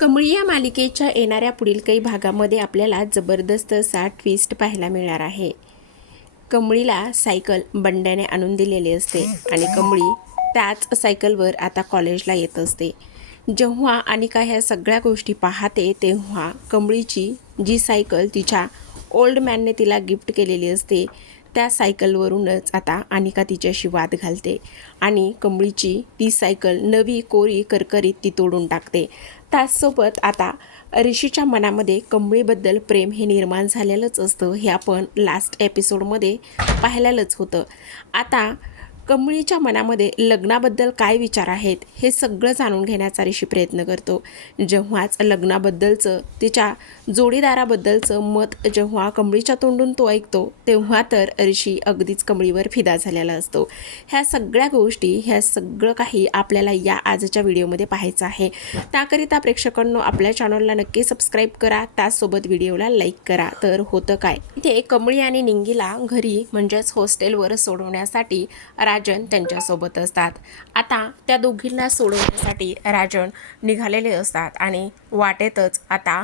कमळी या मालिकेच्या येणाऱ्या पुढील काही भागामध्ये आपल्याला जबरदस्त असा ट्विस्ट पाहायला मिळणार आहे. कमळीला सायकल बंड्याने आणून दिलेली असते आणि कमळी त्याच सायकलवर आता कॉलेजला येत असते. जेव्हा अनिका ह्या सगळ्या गोष्टी पाहते तेव्हा कमळीची जी सायकल तिच्या ओल्ड मॅनने तिला गिफ्ट केलेली असते त्या सायकलवरूनच आता अनिका तिच्याशी वाद घालते आणि कमळीची ती सायकल नवी कोरी करकरीत ती तोडून टाकते. त्याचसोबत आता ऋषीच्या मनामध्ये कमळीबद्दल प्रेम हे निर्माण झालेलंच असतं हे आपण लास्ट एपिसोडमध्ये पाहिलेलंच होतं. आता कमळीच्या मनामध्ये लग्नाबद्दल काय विचार आहेत हे सगळं जाणून घेण्याचा ऋषी प्रयत्न करतो. जेव्हाच लग्नाबद्दलचं तिच्या जोडीदाराबद्दलचं मत जेव्हा कमळीच्या तोंडून तो ऐकतो तेव्हा तर ऋषी अगदीच कमळीवर फिदा झालेला असतो. ह्या सगळ्या गोष्टी ह्या सगळं काही आपल्याला या आजच्या व्हिडिओमध्ये पाहायचं आहे. त्याकरिता प्रेक्षकांनो आपल्या चॅनलला नक्की सबस्क्राईब करा. त्याचसोबत व्हिडिओला लाईक करा. तर होतं काय? इथे कमळी आणि निंगीला घरी म्हणजेच हॉस्टेलवर सोडवण्यासाठी राजन त्यांच्यासोबत असतात. आता त्या दोघींना सोडवण्यासाठी राजन निघालेले असतात आणि वाटेतच आता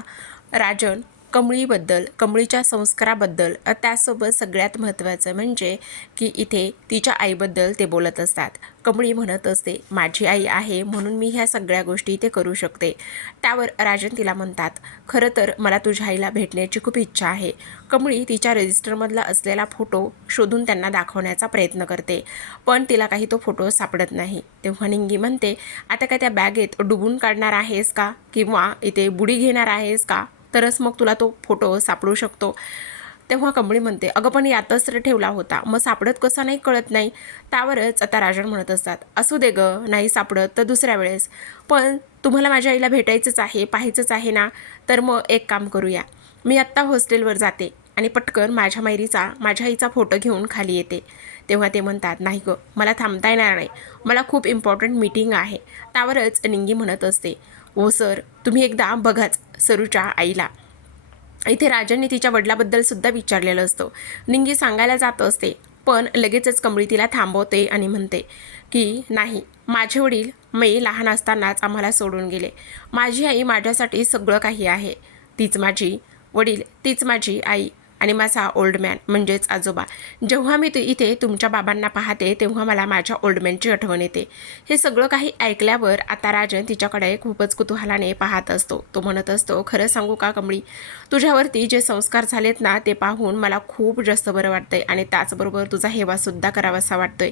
राजन कमळीबद्दल कमळीच्या संस्काराबद्दल त्यासोबत सगळ्यात महत्त्वाचं म्हणजे की इथे तिच्या आईबद्दल ते बोलत असतात. कमळी म्हणत असते माझी आई आहे म्हणून मी ह्या सगळ्या गोष्टी इथे करू शकते. त्यावर राजन तिला म्हणतात खरं तर मला तुझ्या आईला भेटण्याची खूप इच्छा आहे. कमळी तिच्या रजिस्टरमधला असलेला फोटो शोधून त्यांना दाखवण्याचा प्रयत्न करते पण तिला काही तो फोटो सापडत नाही. तेव्हा निंगी म्हणते आता काय त्या बॅगेत डुबून काढणार आहेस का? किंवा इथे बुडी घेणार आहेस का? तरच मग तुला तो फोटो सापडू शकतो. तेव्हा कंबळी म्हणते अगं पण यातच तर ठेवला होता. मग सापडत कसा नाही कळत नाही. त्यावरच आता राजन म्हणत असतात असू दे गं नाही सापडत तर दुसऱ्या वेळेस. पण तुम्हाला माझ्या आईला भेटायचंच आहे पाहायचंच आहे ना तर मग एक काम करूया. मी आत्ता हॉस्टेलवर जाते आणि पटकन माझ्या मायरीचा माझ्या आईचा फोटो घेऊन खाली येते. तेव्हा ते म्हणतात नाही गं मला थांबता येणार नाही. मला खूप इम्पॉर्टंट मीटिंग आहे. त्यावरच निंगी म्हणत असते हो सर तुम्ही एकदा बघाच. सरूच्या आईला. इथे राजांनी तिच्या वडिलाबद्दल सुद्धा विचारलेलं असतं. निंगी सांगायला जात असते पण लगेचच कमळी तिला थांबवते आणि म्हणते की नाही माझे वडील मी लहान असतानाच आम्हाला सोडून गेले. माझी आई माझ्यासाठी सगळं काही आहे. तीच माझी वडील तीच माझी आई. आणि माझा ओल्ड मॅन म्हणजेच आजोबा. जेव्हा मी तु इथे तुमच्या बाबांना पाहते तेव्हा मला माझ्या ओल्ड मॅनची आठवण येते. हे सगळं काही ऐकल्यावर आता राजन तिच्याकडे खूपच कुतूहलाने पाहत असतो. तो म्हणत असतो खरं सांगू का कमळी? तुझ्यावरती जे संस्कार झालेत ना ते पाहून मला खूप जास्त बरं वाटतंय आणि त्याचबरोबर तुझा हेवासुद्धा करावासा वाटतोय.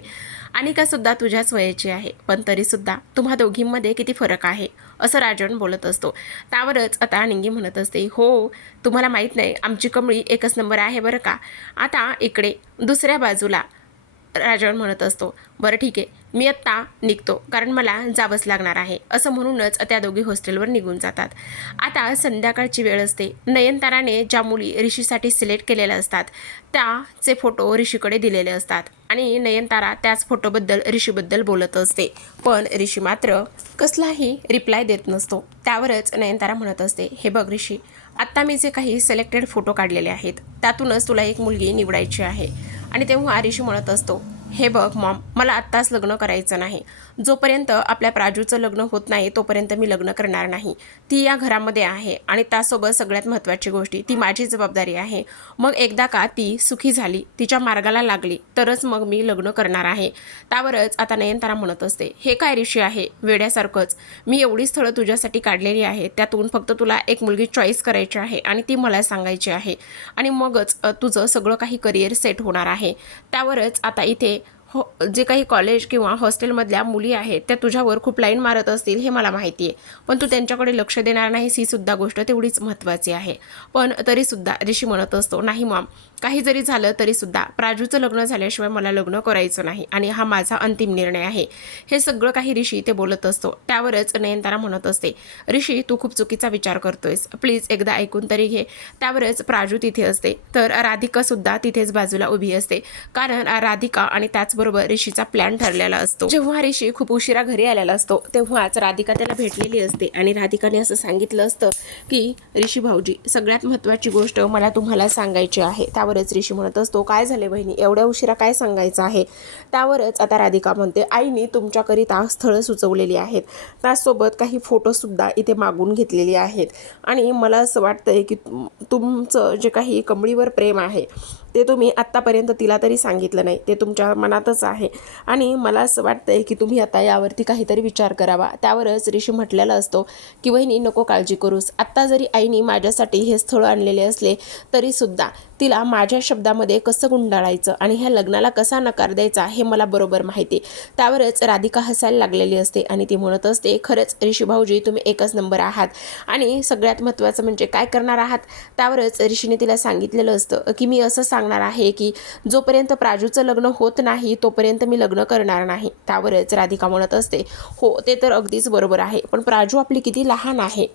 आणि का सुद्धा तुझ्याच वयाची आहे पण तरीसुद्धा तुम्हा दोघींमध्ये किती फरक आहे? असं राजन बोलत असतो. त्यावरच आता निंगी म्हणत असते हो तुम्हाला माहीत नाही आमची कमळी एकच नंबर आहे बरं का? आता इकडे दुसऱ्या बाजूला राजावर म्हणत असतो बरं ठीक आहे मी आत्ता निघतो कारण मला जावंच लागणार आहे. असं म्हणूनच त्या दोघी हॉस्टेलवर निघून जातात. आता संध्याकाळची वेळ असते. नयनताराने ज्या मुली ऋषीसाठी सिलेक्ट केलेल्या असतात त्याचे फोटो ऋषीकडे दिलेले असतात आणि नयनतारा त्याच फोटोबद्दल ऋषीबद्दल बोलत असते. पण ऋषी मात्र कसलाही रिप्लाय देत नसतो. त्यावरच नयनतारा म्हणत असते हे बघ ऋषी आत्ता मी जे काही सिलेक्टेड फोटो काढलेले आहेत त्यातूनच तुला एक मुलगी निवडायची आहे. आणि तेव्हा ऋषी म्हणत असतो हे बघ मॉम मला आत्ताच लग्न करायचं नाही. जोपर्यंत आपल्या प्राजूचं लग्न होत नाही तोपर्यंत मी लग्न करणार नाही. ती या घरामध्ये आहे आणि त्यासोबत सगळ्यात महत्त्वाची गोष्टी ती माझी जबाबदारी आहे. मग एकदा का ती सुखी झाली तिच्या मार्गाला लागली तरच मग मी लग्न करणार आहे. त्यावरच आता नयनतारा म्हणत असते हे काय ऋषी आहे? वेड्यासारखंच. मी एवढी स्थळं तुझ्यासाठी काढलेली आहे त्यातून फक्त तुला एक मुलगी चॉईस करायची आहे आणि ती मला सांगायची आहे. आणि मगच तुझं सगळं काही करिअर सेट होणार आहे. त्यावरच आता इथे हो जे काही कॉलेज किंवा हॉस्टेलमधल्या मुली आहेत त्या तुझ्यावर खूप लाईन मारत असतील हे मला माहिती आहे. पण तू त्यांच्याकडे लक्ष देणार नाहीस ही सुद्धा गोष्ट तेवढीच महत्त्वाची आहे. पण तरीसुद्धा ऋषी म्हणत असतो नाही मॉम काही जरी झालं तरीसुद्धा प्राजूचं लग्न झाल्याशिवाय मला लग्न करायचं नाही आणि हा माझा अंतिम निर्णय आहे. हे सगळं काही ऋषी ते बोलत असतो. त्यावरच नयनतारा म्हणत असते ऋषी तू खूप चुकीचा विचार करतोयस. प्लीज एकदा ऐकून तरी घे. त्यावरच प्राजू तिथे असते. तर राधिका सुद्धा तिथेच बाजूला उभी असते. कारण राधिका आणि त्याचबरोबर ऋषीचा प्लॅन ठरलेला असतो. जेव्हा ऋषी खूप उशिरा घरी आलेला असतो तेव्हाच राधिका त्याला भेटलेली असते आणि राधिकाने असं सांगितलं असतं की ऋषी भाऊजी सगळ्यात महत्त्वाची गोष्ट मला तुम्हाला सांगायची आहे. त्यावर त्यावरच ऋषी म्हणत असतो काय झाले बहिणी? एवढ्या उशिरा काय सांगायचं आहे? त्यावरच आता राधिका म्हणते आईने तुमच्याकरिता स्थळं सुचवलेली आहेत. त्याचसोबत काही फोटोसुद्धा इथे मागून घेतलेली आहेत. आणि मला असं वाटतंय की तुमचं जे काही कमळीवर प्रेम आहे ते तुम्ही आत्तापर्यंत तिला तरी सांगितलं नाही. ते तुमच्या मनातच आहे. आणि मला असं वाटतंय की तुम्ही आता यावरती काहीतरी विचार करावा. त्यावरच ऋषी म्हटलेला असतो की वहिनी नको काळजी करूस. आत्ता जरी आईने माझ्यासाठी हे स्थळ आणलेले असले तरीसुद्धा तिला माझ्या शब्दामध्ये कसं गुंडाळायचं आणि ह्या लग्नाला कसा नकार द्यायचा हे मला बरोबर माहिती त्यावरच राधिका हसायला लागलेली असते आणि ती म्हणत असते खरंच ऋषी भाऊजी तुम्ही एकच नंबर आहात आणि सगळ्यात महत्त्वाचं म्हणजे काय करणार आहात? त्यावरच ऋषीने तिला सांगितलेलं असतं की मी असं सांगणार आहे की जोपर्यंत प्राजूचं लग्न होत नाही तोपर्यंत मी लग्न करणार नाही. त्यावरच राधिका म्हणत असते हो ते तर अगदीच बरोबर आहे पण प्राजू आपली किती लहान आहे.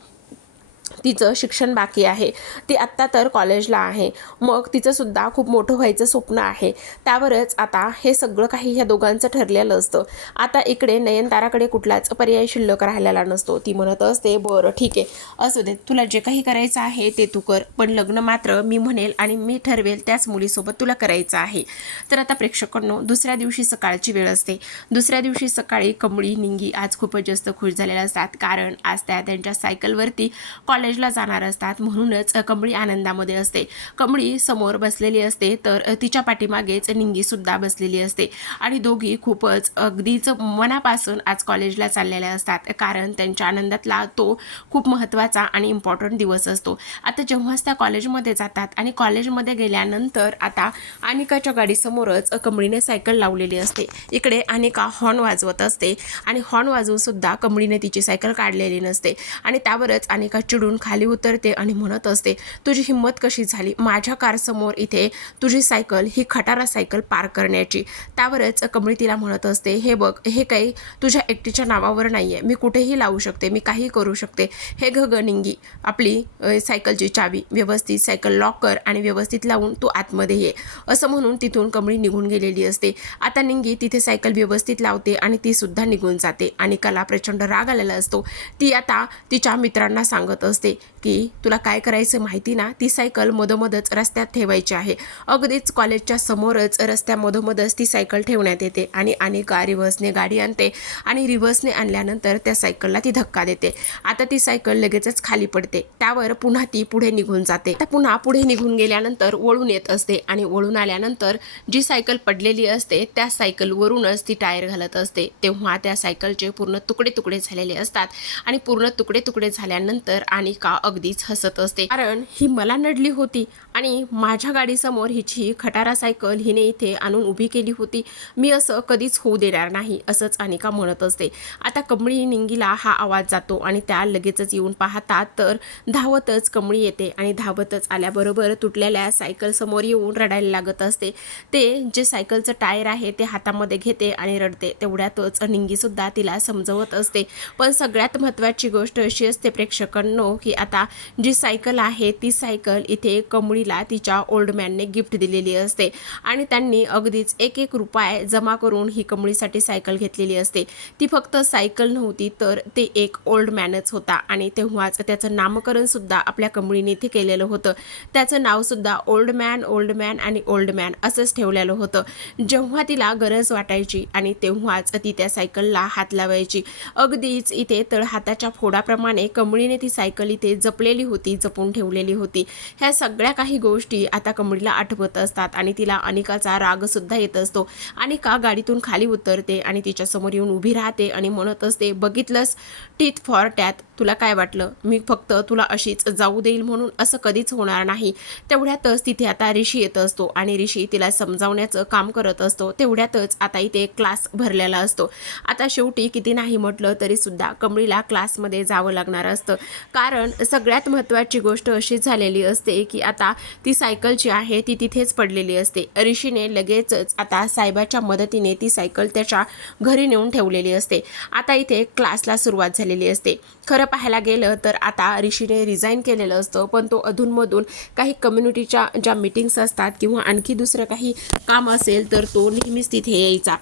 तिचं शिक्षण बाकी आहे. ती आत्ता तर कॉलेजला आहे. मग तिचंसुद्धा खूप मोठं व्हायचं स्वप्न आहे. त्यावरच आता हे सगळं काही ह्या दोघांचं ठरलेलं असतं. आता इकडे नयनताराकडे कुठलाच पर्याय शिल्लक राहिलेला नसतो. ती म्हणत असते बरं ठीक आहे. असू दे. तुला जे काही करायचं आहे ते तू कर. पण लग्न मात्र मी म्हणेल आणि मी ठरवेल त्याच मुलीसोबत तुला करायचं आहे. तर आता प्रेक्षकांनो दुसऱ्या दिवशी सकाळची वेळ असते. दुसऱ्या दिवशी सकाळी कमळी निंगी आज खूपच जास्त खुश झालेल्या असतात. कारण आज त्या त्यांच्या सायकलवरती कॉ कॉलेजला जाणार असतात म्हणूनच कमळी आनंदामध्ये असते. कमळी समोर बसलेली असते तर तिच्या पाठीमागेच निंगीसुद्धा बसलेली असते. आणि दोघी खूपच अगदीच मनापासून आज कॉलेजला चाललेल्या असतात कारण त्यांच्या आनंदातला तो खूप महत्त्वाचा आणि इम्पॉर्टंट दिवस असतो. आता जेव्हाच त्या कॉलेजमध्ये जातात आणि कॉलेजमध्ये गेल्यानंतर आता अनिकाच्या गाडीसमोरच कमळीने सायकल लावलेली असते. इकडे अनिका हॉर्न वाजवत असते आणि हॉर्न वाजवूनसुद्धा कमळीने तिची सायकल काढलेली नसते. आणि त्यावरच अनिका चिडून खाली उतरते आणि म्हणत असते तुझी हिंमत कशी झाली? माझ्या कारसमोर इथे तुझी सायकल ही खटारा सायकल पार करण्याची. त्यावरच कमळी तिला म्हणत असते हे बघ हे काही तुझ्या एकटीच्या नावावर नाही आहे मी कुठेही लावू शकते मी काही करू शकते. हे घ ग निंगी. आपली सायकलची चावी. व्यवस्थित सायकल लॉक कर आणि व्यवस्थित लावून तू आतमध्ये ये. असं म्हणून तिथून कमळी निघून गेलेली असते. आता निंगी तिथे सायकल व्यवस्थित लावते आणि ती सुद्धा निघून जाते आणि कला प्रचंड राग आलेला असतो. ती आता तिच्या मित्रांना सांगत असते. की तुला काय करायचं माहिती ना ती सायकल मधोमधच रस्त्यात ठेवायची आहे. अगदीच कॉलेजच्या समोरच रस्त्यामधोमधच ती सायकल ठेवण्यात येते आणि अनेका रिव्हर्सने गाडी आणते आणि रिव्हर्सने आणल्यानंतर त्या सायकलला ती धक्का देते. आता ती सायकल लगेचच खाली पडते. त्यावर पुन्हा ती पुढे निघून जाते. आता पुन्हा पुढे निघून गेल्यानंतर वळून येत असते आणि वळून आल्यानंतर जी सायकल पडलेली असते त्या सायकलवरूनच ती टायर घालत असते. तेव्हा त्या सायकलचे पूर्ण तुकडे तुकडे झालेले असतात आणि पूर्ण तुकडे तुकडे झाल्यानंतर आणि अनिका अगदीच हसत असते. कारण ही मला नडली होती आणि माझ्या गाडीसमोर हिची खटारा सायकल हिने इथे आणून उभी केली होती. मी असं कधीच होऊ देणार नाही असंच अनिका म्हणत असते. आता कमळी निंगीला हा आवाज जातो आणि त्या लगेचच येऊन पाहतात तर धावतच कमळी येते आणि धावतच आल्याबरोबर तुटलेल्या सायकल समोर येऊन रडायला लागत असते. ते जे सायकलचं टायर आहे ते हातामध्ये घेते आणि रडते तेवढ्यातच निंगीसुद्धा तिला समजवत असते. पण सगळ्यात महत्त्वाची गोष्ट अशी असते प्रेक्षकांनो की आता जी सायकल आहे ती सायकल इथे कमळीला तिच्या ओल्ड मॅनने गिफ्ट दिलेली असते. आणि त्यांनी अगदीच एक एक रुपये जमा करून ही कमळीसाठी सायकल घेतलेली असते. ती फक्त सायकल नव्हती तर ते एक ओल्ड मॅनच होता. आणि तेव्हाच त्याचं नामकरण सुद्धा आपल्या कमळीने इथे केलेलं होतं. त्याचं नावसुद्धा ओल्ड मॅन ओल्ड मॅन आणि ओल्ड मॅन असंच ठेवलेलं होतं. जेव्हा तिला गरज वाटायची आणि तेव्हाच ती त्या सायकलला हात लावायची. अगदीच इथे तळहाताच्या फोडाप्रमाणे कमळीने ती सायकल इथे जपलेली होती जपून ठेवलेली होती. ह्या सगळ्या काही गोष्टी आता कमळीला आठवत असतात आणि तिला अनिकाचा रागसुद्धा येत असतो. अनिका गाडीतून खाली उतरते आणि तिच्यासमोर येऊन उभी राहते आणि म्हणत असते बघितलंस टीथ फॉर टॅथ. तुला काय वाटलं? मी फक्त तुला अशीच जाऊ देईल म्हणून असं कधीच होणार नाही. तेवढ्यातच तिथे आता ऋषी येत असतो आणि ऋषी तिला समजावण्याचं काम करत असतो. तेवढ्यातच आता इथे क्लास भरलेला असतो. आता शेवटी किती नाही म्हटलं तरी सुद्धा कमळीला क्लासमध्ये जावं लागणार असतं. कारण सगळ्यात महत्त्वाची गोष्ट अशी झालेली असते की आता ती सायकल जी आहे ती तिथेच पडलेली असते. ऋषीने लगेचच आता साहेबाच्या मदतीने ती सायकल त्याच्या घरी नेऊन ठेवलेली असते. आता इथे क्लासला सुरुवात झालेली असते. खरं पाहायला गेलं तर आता ऋषीने रिझाईन केलेलं असतं पण तो अधूनमधून काही कम्युनिटीच्या ज्या मीटिंग्स असतात किंवा आणखी दुसरं काही काम असेल तर तो नेहमीच तिथे यायचा.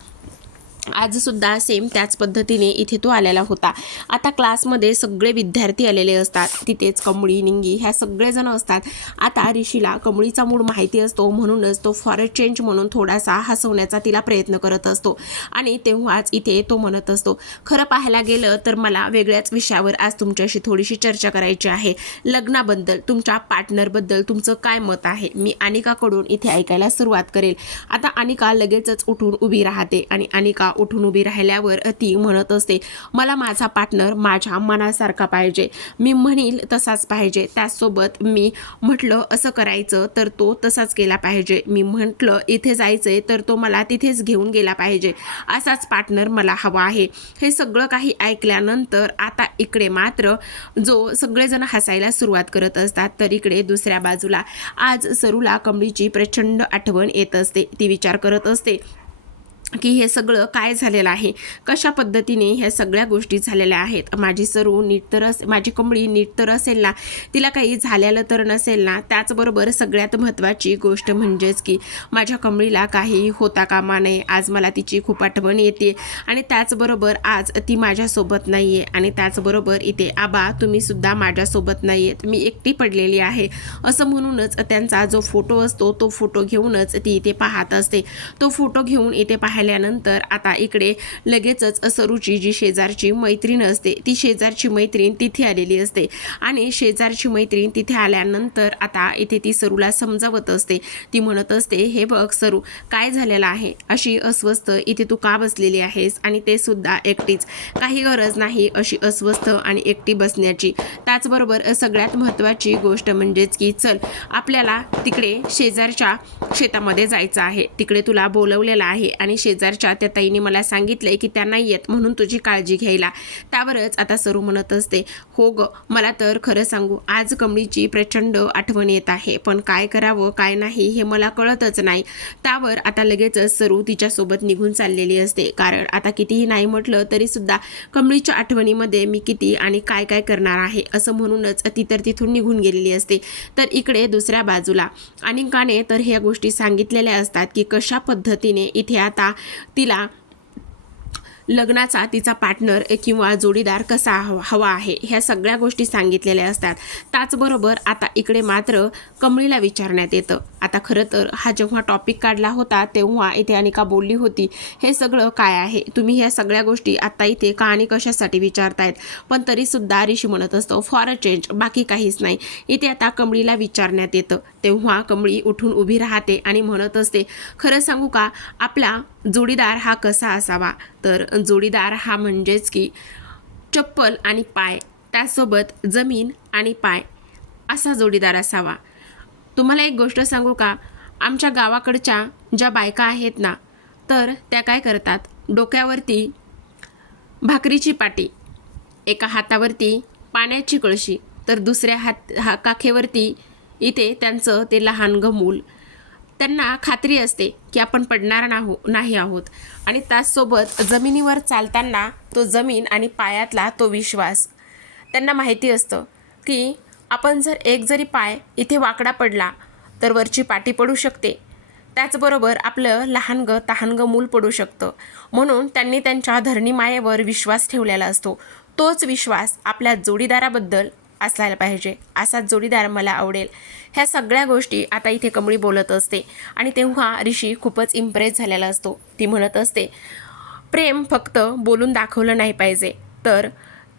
आजसुद्धा सेम त्याच पद्धतीने इथे तो आलेला होता. आता क्लासमध्ये सगळे विद्यार्थी आलेले असतात. तिथेच कमळी निंगी ह्या सगळेजण असतात. आता ऋषीला कमळीचा मूड माहिती असतो. म्हणूनच तो फॉर चेंज म्हणून थोडासा हसवण्याचा तिला प्रयत्न करत असतो. आणि तेव्हाच इथे तो म्हणत असतो खरं पाहायला गेलं तर मला वेगळ्याच विषयावर आज तुमच्याशी थोडीशी चर्चा करायची आहे. लग्नाबद्दल तुमच्या पार्टनरबद्दल तुमचं काय मत आहे? मी अनिकाकडून इथे ऐकायला सुरुवात करेल. आता अनिका लगेचच उठून उभी राहते आणि अनिका उठून उभी राहिल्यावर ती म्हणत असते मला माझा पार्टनर माझ्या मनासारखा पाहिजे. मी म्हणील तसाच पाहिजे. त्याचसोबत मी म्हटलं असं करायचं तर तो तसाच केला पाहिजे. मी म्हटलं इथे जायचंय तर तो मला तिथेच घेऊन गेला पाहिजे. असाच पार्टनर मला हवा आहे. हे सगळं काही ऐकल्यानंतर आता इकडे मात्र जो सगळेजण हसायला सुरुवात करत असतात तर इकडे दुसऱ्या बाजूला आज सरूला कमळीची प्रचंड आठवण येत असते. ती विचार करत असते की हे सगळं काय झालेलं आहे? कशा पद्धतीने ह्या सगळ्या गोष्टी झालेल्या आहेत? माझी सरू नीट तर अस माझी कमळी नीट तर असेल ना? तिला काही झालेलं तर नसेल ना? त्याचबरोबर सगळ्यात महत्त्वाची गोष्ट म्हणजेच की माझ्या कमळीला काही होता कामा नये. आज मला तिची खूप आठवण येते. आणि त्याचबरोबर आज ती माझ्यासोबत नाही आहे आणि त्याचबरोबर इथे आबा तुम्हीसुद्धा माझ्यासोबत नाही आहेत मी एकटी पडलेली आहे. असं म्हणूनच त्यांचा जो फोटो असतो तो फोटो घेऊनच ती इथे पाहत असते. तो फोटो घेऊन इथे पाहायला झाल्यानंतर आता इकडे लगेचच सरूची जी शेजारची मैत्रीण असते ती शेजारची मैत्रीण तिथे आलेली असते. आणि शेजारची मैत्रीण तिथे आल्यानंतर आता इथे ती सरूला समजावत असते. ती म्हणत असते हे बघ सरू काय झालेलं आहे? अशी अस्वस्थ इथे तू का बसलेली आहेस? आणि ते सुद्धा एकटीच. काही गरज नाही अशी अस्वस्थ आणि एकटी बसण्याची. त्याचबरोबर सगळ्यात महत्त्वाची गोष्ट म्हणजेच की चल आपल्याला तिकडे शेजारच्या शेतामध्ये जायचं आहे. तिकडे तुला बोलवलेलं आहे आणि शेजारच्या त्या ताईने मला सांगितलंय की त्यांना येत म्हणून तुझी काळजी घ्यायला. त्यावरच आता सरू म्हणत असते हो ग मला तर खरं सांगू आज कमळीची प्रचंड आठवण येत आहे पण काय करावं काय नाही हे मला कळतच नाही. त्यावर आता लगेचच सरू तिच्यासोबत निघून चाललेली असते कारण आता कितीही नाही म्हटलं तरी सुद्धा कमळीच्या आठवणीमध्ये मी किती आणि काय काय करणार आहे असं म्हणूनच ती तर तिथून निघून गेलेली असते. तर इकडे दुसऱ्या बाजूला अनिकाने तर ह्या गोष्टी सांगितलेल्या असतात की कशा पद्धतीने इथे आता तिला लग्नाचा तिचा पार्टनर किंवा जोडीदार कसा हवा हवा आहे ह्या सगळ्या गोष्टी सांगितलेल्या असतात. त्याचबरोबर आता इकडे मात्र कमळीला विचारण्यात येतं. आता खरं तर हा जेव्हा टॉपिक काढला होता तेव्हा इथे अनिका बोलली होती हे सगळं काय आहे? तुम्ही ह्या सगळ्या गोष्टी आता इथे का आणि कशासाठी विचारतायत? पण तरीसुद्धा ऋषी म्हणत असतो फॉर अ चेंज बाकी काहीच नाही. इथे आता कमळीला विचारण्यात येतं. तेव्हा कमळी उठून उभी राहते आणि म्हणत असते खरं सांगू का? आपला जोडीदार हा कसा असावा? तर जोडीदार हा म्हणजेच की चप्पल आणि पाय त्यासोबत जमीन आणि पाय असा जोडीदार असावा. तुम्हाला एक गोष्ट सांगू का? आमच्या गावाकडच्या ज्या बायका आहेत ना तर त्या काय करतात? डोक्यावरती भाकरीची पाटी एका हातावरती पाण्याची कळशी तर दुसऱ्या हात हा काखेवरती इथे त्यांचं ते लहान मूल त्यांना खात्री असते की आपण पडणार नाहो नाही आहोत. आणि त्याचसोबत जमिनीवर चालताना तो जमीन आणि पायातला तो विश्वास. त्यांना माहिती असतं की आपण जर एक जरी पाय इथे वाकडा पडला तर वरची पाटी पडू शकते. त्याचबरोबर आपलं लहानग तहानग मूल पडू शकतं. म्हणून त्यांनी त्यांच्या धरणीमायेवर विश्वास ठेवलेला असतो. तोच विश्वास आपल्या जोडीदाराबद्दल असायला पाहिजे. असा जोडीदार मला आवडेल. ह्या सगळ्या गोष्टी आता इथे कमळी बोलत असते आणि तेव्हा ऋषी खूपच इम्प्रेस झालेला असतो. ती म्हणत असते प्रेम फक्त बोलून दाखवलं नाही पाहिजे तर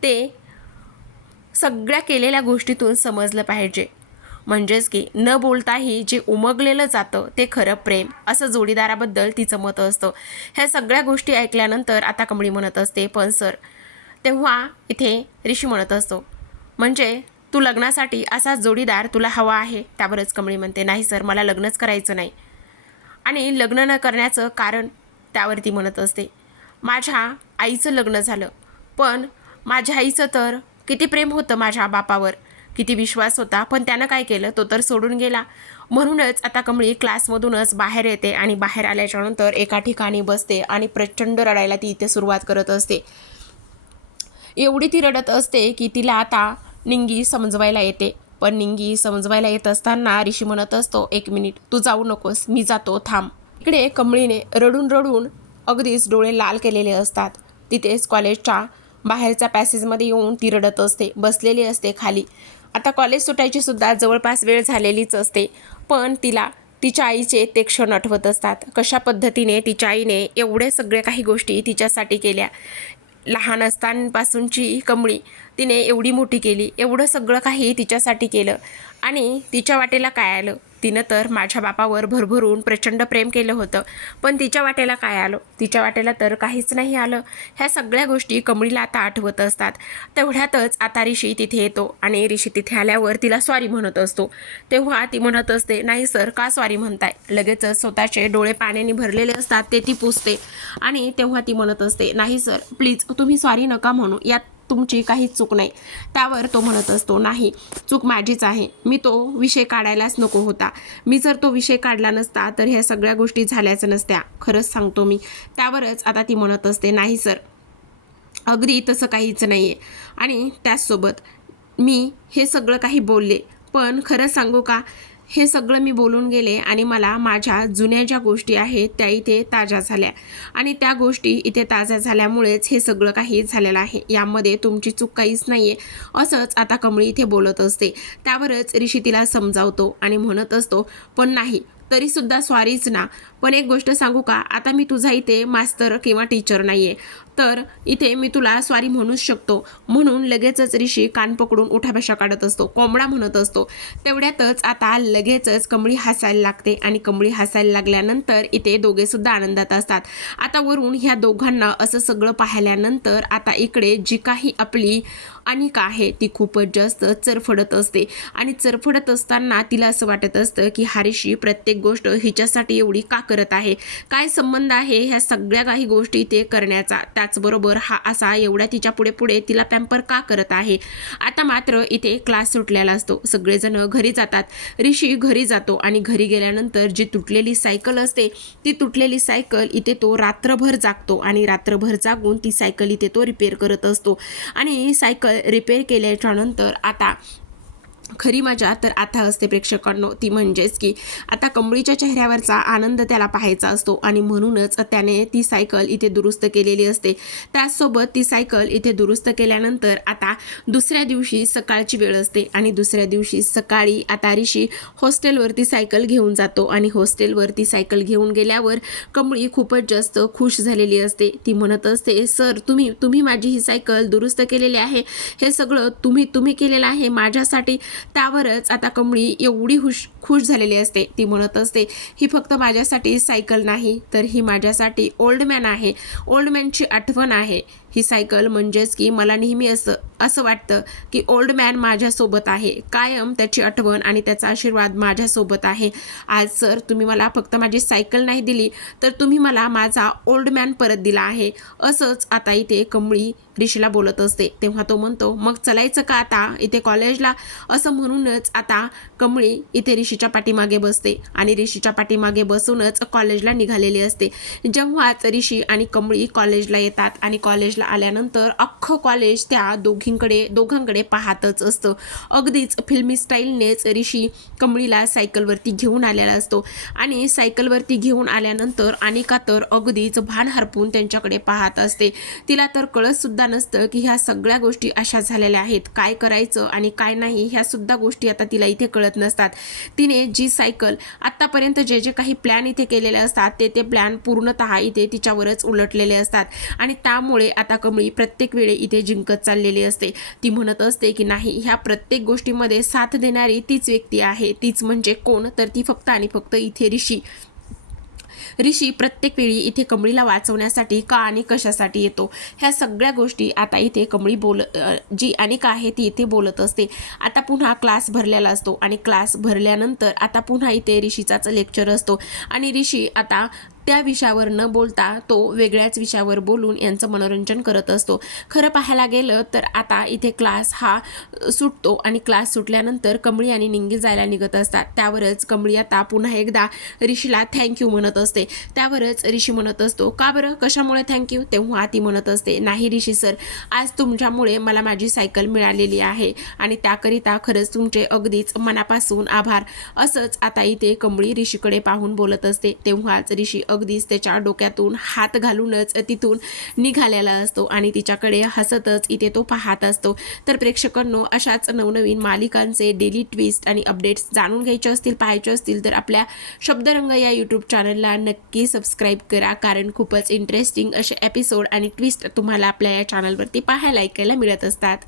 ते सगळ्या केलेल्या गोष्टीतून समजलं पाहिजे. म्हणजेच की न बोलताही जे उमगलेलं जातं ते खरं प्रेम. असं जोडीदाराबद्दल तिचं मत असतं. ह्या सगळ्या गोष्टी ऐकल्यानंतर आता कमळी म्हणत असते पण सर तेव्हा इथे ऋषी म्हणत असतो म्हणजे तू लग्नासाठी असाच जोडीदार तुला हवा आहे. त्यावरच कमळी म्हणते नाही सर मला लग्नच करायचं नाही. आणि लग्न न करण्याचं कारण त्यावर ती म्हणत असते माझ्या आईचं लग्न झालं. पण माझ्या आईचं तर किती प्रेम होतं माझ्या बापावर. किती विश्वास होता. पण त्यानं काय केलं? तो तर सोडून गेला. म्हणूनच आता कमळी क्लासमधूनच बाहेर येते आणि बाहेर आल्याच्यानंतर एका ठिकाणी बसते आणि प्रचंड रडायला ती इथे सुरुवात करत असते. एवढी ती रडत असते की तिला आता निंगी समजवायला येते. पण निंगी समजवायला येत असताना ऋषी म्हणत असतो एक मिनिट तू जाऊ नकोस मी जातो थांब. इकडे कमळीने रडून रडून अगदीच डोळे लाल केलेले असतात. तिथेच कॉलेजच्या बाहेरच्या पॅसेजमध्ये येऊन ती रडत असते बसलेली असते खाली. आता कॉलेज सुटायची सुद्धा जवळपास वेळ झालेलीच असते पण तिला तिच्या आईचे ते क्षण आठवत असतात. कशा पद्धतीने तिच्या आईने एवढे सगळे काही गोष्टी तिच्यासाठी केल्या? लहान असतानापासूनची कमळी तिने एवढी मोठी केली एवढं सगळं काही तिच्यासाठी केलं आणि तिच्या वाटेला काय आलं? तिनं तर माझ्या बापावर भरभरून प्रचंड प्रेम केलं होतं. पण तिच्या वाटेला काय आलं? तिच्या वाटेला तर काहीच नाही आलं. ह्या सगळ्या गोष्टी कमळीला आता आठवत असतात. तेवढ्यातच आता ऋषी तिथे येतो आणि ऋषी तिथे आल्यावर तिला स्वारी म्हणत असतो. तेव्हा ती म्हणत असते नाही सर का स्वारी म्हणताय? लगेचच स्वतःचे डोळे पाण्याने भरलेले असतात ते ती पुसते. आणि तेव्हा ती म्हणत असते नाही सर प्लीज तुम्ही स्वारी नका म्हणू. यात तुमची काहीच चूक नाही. त्यावर तो म्हणत असतो नाही चूक माझीच आहे. मी तो विषय काढायलाच नको होता. मी जर तो विषय काढला नसता तर ह्या सगळ्या गोष्टी झाल्याच नसत्या. खरंच सांगतो मी. त्यावरच आता ती म्हणत असते नाही सर. अगदी तसं काहीच नाही आहे आणि त्याचसोबत मी हे सगळं काही बोलले पण खरं सांगू का? हे सगळं मी बोलून गेले आणि मला माझ्या जुन्या ज्या गोष्टी आहेत त्या इथे ताज्या झाल्या. आणि त्या गोष्टी इथे ताज्या झाल्यामुळेच हे सगळं काही झालेलं आहे. यामध्ये तुमची चूक काहीच नाही आहे असंच आता कमळी इथे बोलत असते. त्यावरच ऋषी तिला समजावतो आणि म्हणत असतो पण नाही तरीसुद्धा स्वारीच ना. पण एक गोष्ट सांगू का? आता मी तुझा इथे मास्तर किंवा टीचर नाही आहे तर इथे मी तुला स्वारी म्हणूच शकतो. म्हणून लगेचच ऋषी कान पकडून उठाभाषा काढत असतो. कोंबडा म्हणत असतो. तेवढ्यातच आता लगेचच कमळी हसायला लागते आणि कमळी हसायला लागल्यानंतर इथे दोघे सुद्धा आनंदात असतात. आता वरून ह्या दोघांना असं सगळं पाहिल्यानंतर आता इकडे जी काही आपली अनिका आहे ती खूपच जास्त चरफडत असते. आणि चरफडत असताना तिला असं वाटत असतं की हा प्रत्येक गोष्ट हिच्यासाठी एवढी का करत आहे? काय संबंध आहे ह्या सगळ्या काही गोष्टी ते करण्याचा? त्या त्याचबरोबर हा असा एवढ्या तिच्या पुढे पुढे तिला पॅम्पर का करत आहे? आता मात्र इथे क्लास सुटलेला असतो. सगळेजण घरी जातात. ऋषी घरी जातो आणि घरी गेल्यानंतर जी तुटलेली सायकल असते ती तुटलेली सायकल इथे तो रात्रभर जागतो आणि रात्रभर जागून ती सायकल इथे तो रिपेअर करत असतो. आणि सायकल रिपेअर केल्याच्यानंतर आता खरी मजा तर आता असते प्रेक्षकांनो ती म्हणजेच की आता कमळीच्या चेहऱ्यावरचा आनंद त्याला पाहायचा असतो आणि म्हणूनच त्याने ती सायकल इथे दुरुस्त केलेली असते. त्याचसोबत ती सायकल इथे दुरुस्त केल्यानंतर आता दुसऱ्या दिवशी सकाळची वेळ असते आणि दुसऱ्या दिवशी सकाळी आता ऋषी हॉस्टेलवरती सायकल घेऊन जातो आणि हॉस्टेलवरती सायकल घेऊन गेल्यावर कंबळी खूपच जास्त खुश झालेली असते. ती म्हणत असते सर तुम्ही तुम्ही माझी ही सायकल दुरुस्त केलेली आहे. हे सगळं तुम्ही तुम्ही केलेलं आहे. माझ्यासाठी त्यावरच आता कमळी एवढी हुश खुश झालेली असते. ती म्हणत असते ही फक्त माझ्यासाठी सायकल नाही तर ही माझ्यासाठी ओल्ड मॅन आहे. ओल्ड मॅनची आठवण आहे. ही सायकल म्हणजेच की मला नेहमी असं असं वाटतं की ओल्ड मॅन माझ्यासोबत आहे कायम त्याची आठवण आणि त्याचा आशीर्वाद माझ्यासोबत आहे. आज सर तुम्ही मला फक्त माझी सायकल नाही दिली तर तुम्ही मला माझा ओल्ड मॅन परत दिला आहे. असंच आता इथे कमळी ऋषीला बोलत असते. तेव्हा तो म्हणतो मग चलायचं का आता? इथे कॉलेजला असं म्हणूनच आता कमळी इथे ऋषीच्या पाठीमागे बसते आणि ऋषीच्या पाठीमागे बसूनच कॉलेजला निघालेली असते. जेव्हाच ऋषी आणि कमळी कॉलेजला येतात आणि कॉलेजला आल्यानंतर अख्खं कॉलेज त्या दोघी दोघींकडे दोघांकडे पाहतच असतं. अगदीच फिल्मी स्टाईलनेच ऋषी कमळीला सायकलवरती घेऊन आलेला असतो. आणि सायकलवरती घेऊन आल्यानंतर अनिका तर अगदीच भान हरपून त्यांच्याकडे पाहत असते. तिला तर कळतसुद्धा नसतं की ह्या सगळ्या गोष्टी अशा झालेल्या आहेत. काय करायचं आणि काय नाही ह्या सुद्धा गोष्टी आता तिला इथे कळत नसतात. तिने जी सायकल आत्तापर्यंत जे जे काही प्लॅन इथे केलेले असतात ते ते प्लॅन पूर्णतः इथे तिच्यावरच उलटलेले असतात. आणि त्यामुळे आता कमळी प्रत्येक वेळी इथे जिंकत चाललेली असते. ती म्हणत असते की नाही ह्या प्रत्येक गोष्टीमध्ये साथ देणारी तीच व्यक्ती आहे. तीच म्हणजे कोण? तर ती फक्त आणि फक्त इथे ऋषी. ऋषी प्रत्येक वेळी इथे कमळीला वाचवण्यासाठी का आणि कशासाठी येतो? ह्या सगळ्या गोष्टी आता इथे कमळी बोल जी अनेक आहे ती इथे बोलत असते. आता पुन्हा क्लास भरलेला असतो आणि क्लास भरल्यानंतर आता पुन्हा इथे ऋषीचाच लेक्चर असतो. आणि ऋषी आता त्या विषयावर न बोलता तो वेगळ्याच विषयावर बोलून यांचं मनोरंजन करत असतो. खरं पाहायला गेलं तर आता इथे क्लास हा सुटतो आणि क्लास सुटल्यानंतर कमळी आणि निंगी जायला निघत असतात. त्यावरच कमळी आता पुन्हा एकदा ऋषीला थँक्यू म्हणत असते. त्यावरच ऋषी म्हणत असतो का बरं? कशामुळे थँक्यू तेव्हा ती म्हणत असते नाही ऋषी सर आज तुमच्यामुळे मला माझी सायकल मिळालेली आहे आणि त्याकरिता खरंच तुमचे अगदीच मनापासून आभार. असंच आता इथे कमळी ऋषीकडे पाहून बोलत असते. तेव्हाच ऋषी अगदीच त्याच्या डोक्यातून हात घालूनच तिथून निघालेला असतो आणि तिच्याकडे हसतच इथे तो पाहत असतो. तर प्रेक्षकांनो अशाच नवनवीन मालिकांचे डेली ट्विस्ट आणि अपडेट्स जाणून घ्यायचे असतील पाहायचे असतील तर आपल्या शब्दरंग या यूट्यूब चॅनलला नक्की सबस्क्राईब करा. कारण खूपच इंटरेस्टिंग असे एपिसोड आणि ट्विस्ट तुम्हाला आपल्या या चॅनलवरती पाहायला ऐकायला मिळत असतात.